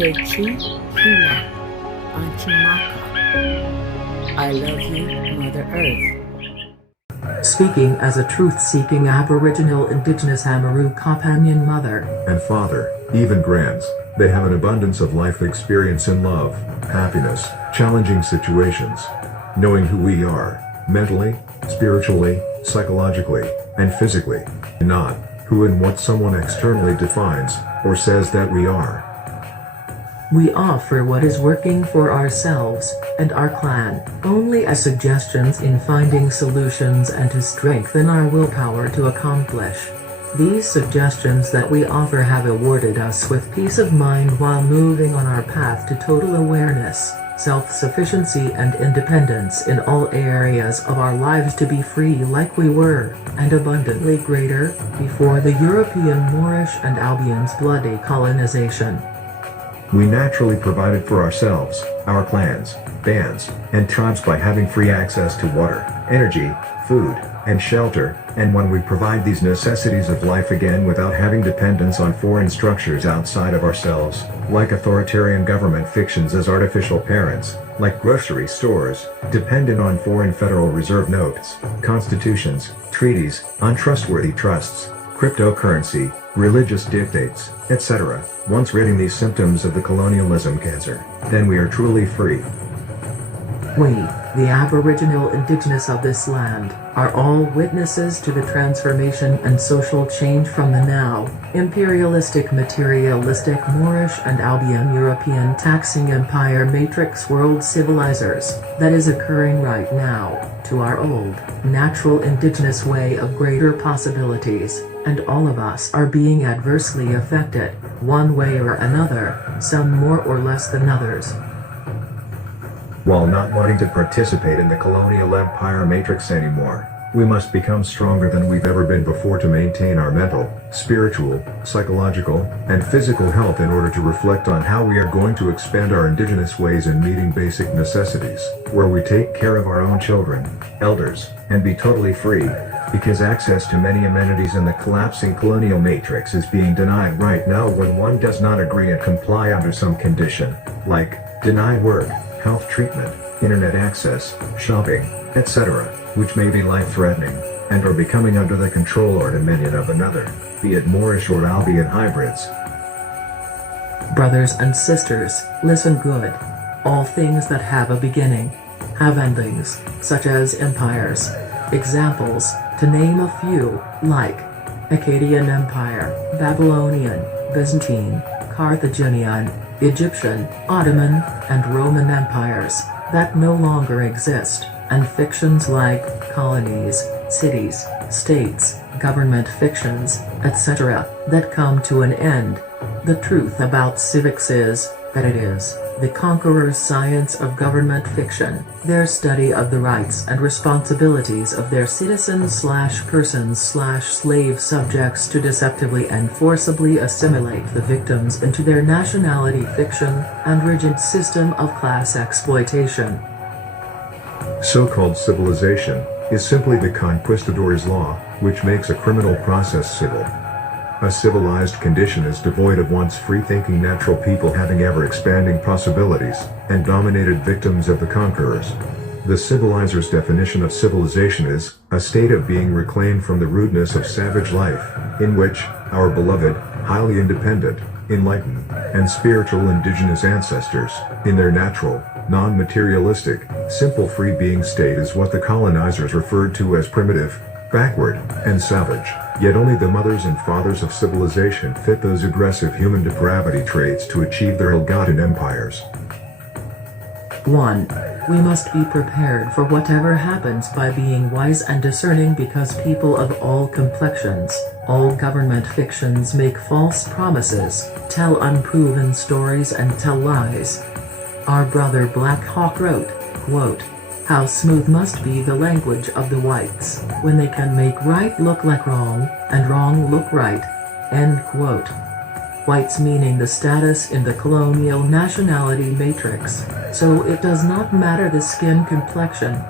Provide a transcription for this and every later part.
Kechi Hila Anchimaka. I love you, Mother Earth. Speaking as a truth-seeking Aboriginal Indigenous Amaru companion mother and father, even grands, they have an abundance of life experience in love, happiness, challenging situations. Knowing who we are, mentally, spiritually, psychologically, and physically, not who and what someone externally defines or says that we are. We offer what is working for ourselves and our clan, only as suggestions in finding solutions and to strengthen our willpower to accomplish. These suggestions that we offer have awarded us with peace of mind while moving on our path to total awareness, self-sufficiency and independence in all areas of our lives to be free like we were, and abundantly greater, before the European Moorish and Albion's bloody colonization. We naturally provided for ourselves, our clans, bands, and tribes by having free access to water, energy, food, and shelter, and when we provide these necessities of life again without having dependence on foreign structures outside of ourselves, like authoritarian government fictions as artificial parents, like grocery stores, dependent on foreign Federal Reserve notes, constitutions, treaties, untrustworthy trusts, cryptocurrency, religious dictates, etc. Once ridding these symptoms of the colonialism cancer, then we are truly free. We, the Aboriginal Indigenous of this land, are all witnesses to the transformation and social change from the now imperialistic, materialistic, Moorish and Albion European taxing empire matrix world civilizers that is occurring right now to our old, natural indigenous way of greater possibilities, and all of us are being adversely affected, one way or another, some more or less than others. While not wanting to participate in the colonial empire matrix anymore, we must become stronger than we've ever been before to maintain our mental, spiritual, psychological, and physical health in order to reflect on how we are going to expand our indigenous ways in meeting basic necessities, where we take care of our own children, elders, and be totally free, because access to many amenities in the collapsing colonial matrix is being denied right now when one does not agree and comply under some condition, like denied work, health treatment, internet access, shopping, etc., which may be life-threatening, and are becoming under the control or dominion of another, be it Moorish or Albion hybrids. Brothers and sisters, listen good. All things that have a beginning have endings, such as empires. Examples, to name a few, like Akkadian Empire, Babylonian, Byzantine, Carthaginian, Egyptian, Ottoman, and Roman empires that no longer exist, and fictions like colonies, cities, states, government fictions, etc. that come to an end. The truth about civics is that it is the conqueror's science of government fiction, their study of the rights and responsibilities of their citizens/persons/slave subjects to deceptively and forcibly assimilate the victims into their nationality fiction and rigid system of class exploitation. So-called civilization is simply the conquistador's law, which makes a criminal process civil. A civilized condition is devoid of once free-thinking natural people having ever-expanding possibilities, and dominated victims of the conquerors. The civilizer's definition of civilization is a state of being reclaimed from the rudeness of savage life, in which our beloved, highly independent, enlightened, and spiritual indigenous ancestors, in their natural, non-materialistic, simple free-being state is what the colonizers referred to as primitive, backward, and savage. Yet only the mothers and fathers of civilization fit those aggressive human depravity traits to achieve their ill-gotten empires. 1. We must be prepared for whatever happens by being wise and discerning, because people of all complexions, all government fictions make false promises, tell unproven stories and tell lies. Our brother Black Hawk wrote, quote, "How smooth must be the language of the whites, when they can make right look like wrong, and wrong look right." End quote. Whites meaning the status in the colonial nationality matrix, so it does not matter the skin complexion.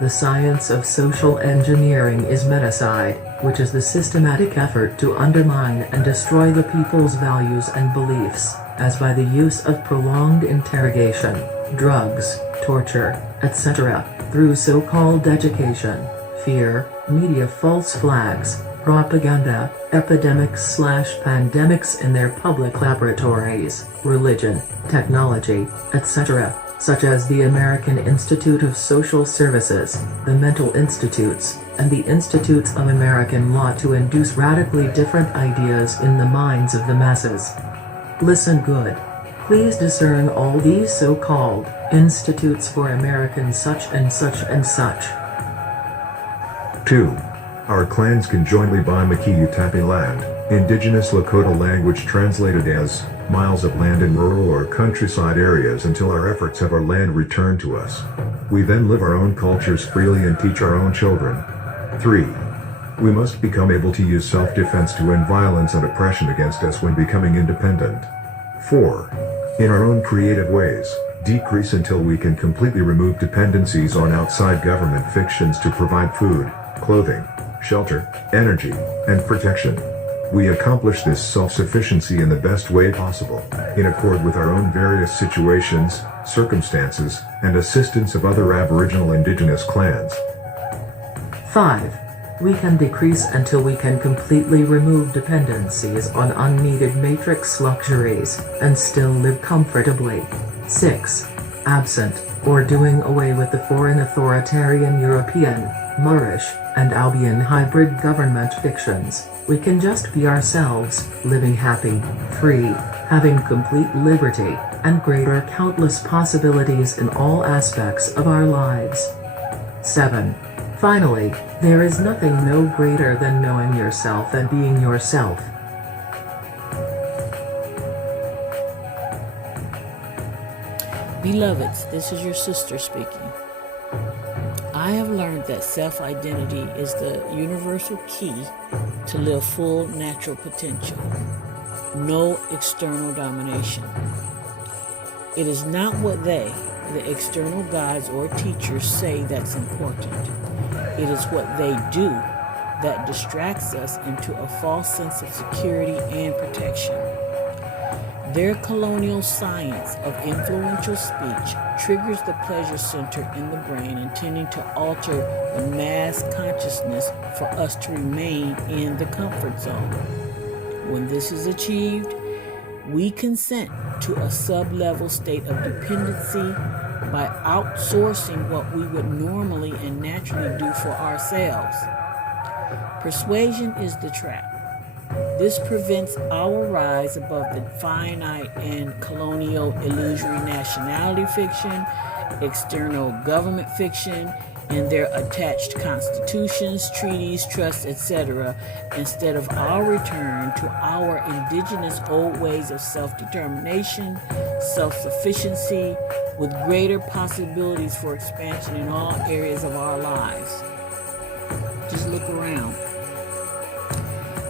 The science of social engineering is meticide, which is the systematic effort to undermine and destroy the people's values and beliefs. as by the use of prolonged interrogation, drugs, torture, etc., through so-called education, fear, media false flags, propaganda, epidemics/pandemics in their public laboratories, religion, technology, etc., such as the American Institute of Social Services, the mental institutes, and the Institutes of American Law to induce radically different ideas in the minds of the masses. Listen good. Please discern all these so-called institutes for American such and such and such. 2. Our clans can jointly buy Maki-Utapi land, Indigenous Lakota language translated as miles of land in rural or countryside areas until our efforts have our land returned to us. We then live our own cultures freely and teach our own children. 3. We must become able to use self-defense to end violence and oppression against us when becoming independent. 4. In our own creative ways, decrease until we can completely remove dependencies on outside government fictions to provide food, clothing, shelter, energy, and protection. We accomplish this self-sufficiency in the best way possible, in accord with our own various situations, circumstances, and assistance of other Aboriginal Indigenous clans. 5. We can decrease until we can completely remove dependencies on unneeded matrix luxuries, and still live comfortably. 6. Absent, or doing away with the foreign authoritarian European, Moorish, and Albion hybrid government fictions, we can just be ourselves, living happy, free, having complete liberty, and greater countless possibilities in all aspects of our lives. 7. Finally, there is nothing no greater than knowing yourself and being yourself. Beloveds, this is your sister speaking. I have learned that self-identity is the universal key to live full natural potential. No external domination. It is not what they, the external guides or teachers, say that's important. It is what they do that distracts us into a false sense of security and protection. Their colonial science of influential speech triggers the pleasure center in the brain, intending to alter the mass consciousness for us to remain in the comfort zone. When this is achieved, we consent to a sub-level state of dependency by outsourcing what we would normally and naturally do for ourselves. Persuasion is the trap. This prevents our rise above the finite and colonial illusory nationality fiction, external government fiction, and their attached constitutions, treaties, trusts, etc., instead of our return to our indigenous old ways of self-determination, self-sufficiency, with greater possibilities for expansion in all areas of our lives. Just look around.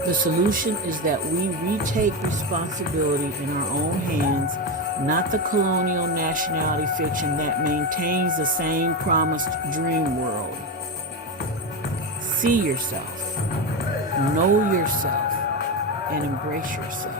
The solution is that we retake responsibility in our own hands, not the colonial nationality fiction that maintains the same promised dream world. See yourself, know yourself, and embrace yourself.